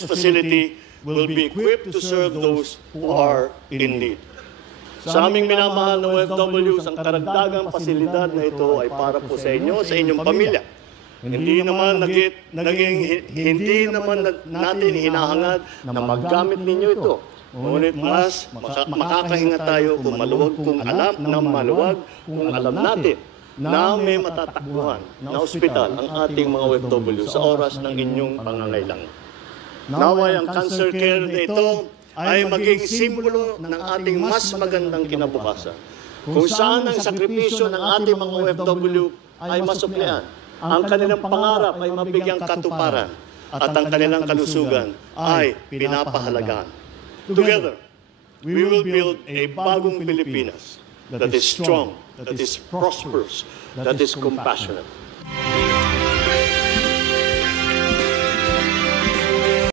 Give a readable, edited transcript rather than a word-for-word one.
this facility will be equipped to serve those who are in need. Sa aming minamahal na OFWs, ang karagdagang pasilidad na ito ay para po sa inyo, sa inyong pamilya. Hindi naman natin hinahangad na maggamit ninyo ito. Ngunit mas makakahinga tayo kung maluwag kung alam natin na may matatakbuhan na ospital ang ating mga OFW sa oras ng inyong pangangailangan. Naway ang cancer care na ito ay maging simbolo ng ating mas magandang kinabukasan, kung saan ang sakripisyo ng ating mga OFW ay masuklian, ang kanilang pangarap ay mabigyang katuparan, at ang kanilang kalusugan ay pinapahalagaan. Together, we will build a bagong Pilipinas that is strong, that is prosperous, that is compassionate.